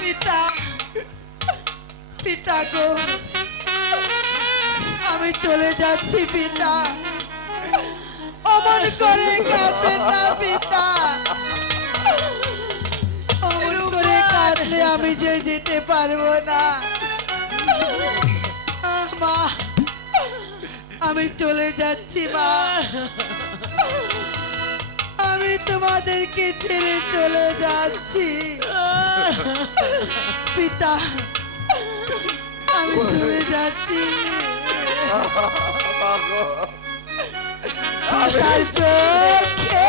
পিতা পিতা গো, আমি চলে যাচ্ছি পিতা। অমন করে কাঁদবেন না পিতা। অমন করে কাঁদলে আমি যে যেতে পারব না। মা, আমি চলে যাচ্ছি, মা। আমি তোমাদেরকে ছেড়ে চলে যাচ্ছি পিতা আমি চলে যাচ্ছি চোখে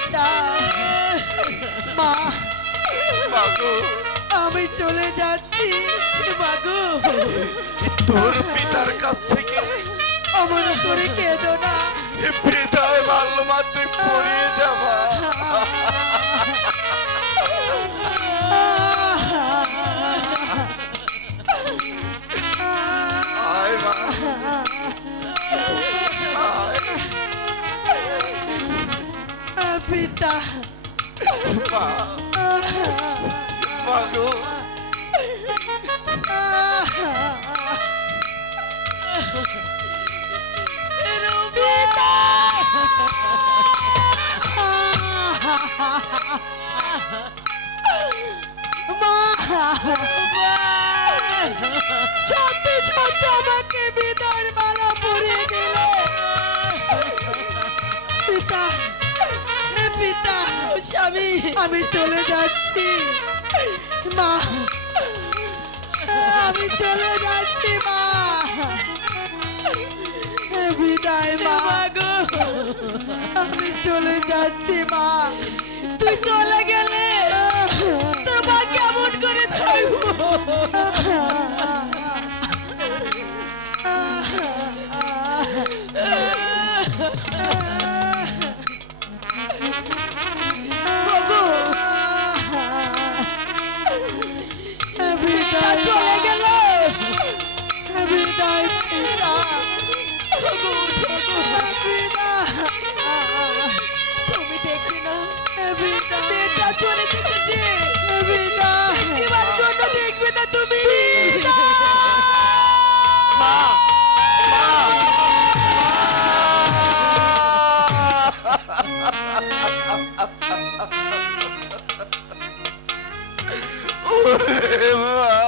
পিতা মা মাগো আমি চলে যাচ্ছি। মাগো তোর পিতার কাছ থেকে। অমন করে কেঁদো না। বিদায় মারলো মা তুই পড়িয়ে যাবা আয় মা। আয়। পিতা। মা মাগো সত্যি সত্যি আমাকে বিদার মালা পিতা স্বামী। আমি চলে যাচ্ছি। মা আমি চলে যাচ্ছি মা। বিদায় মা গো। আমি চলে যাচ্ছি মা। তুই চলে গেলে তোর মা কেমন করে থাকব? তুমি দেখি না মেয়েটা চলে দেখেছে একটিবার জন্য দেখবে না তুমি Oh,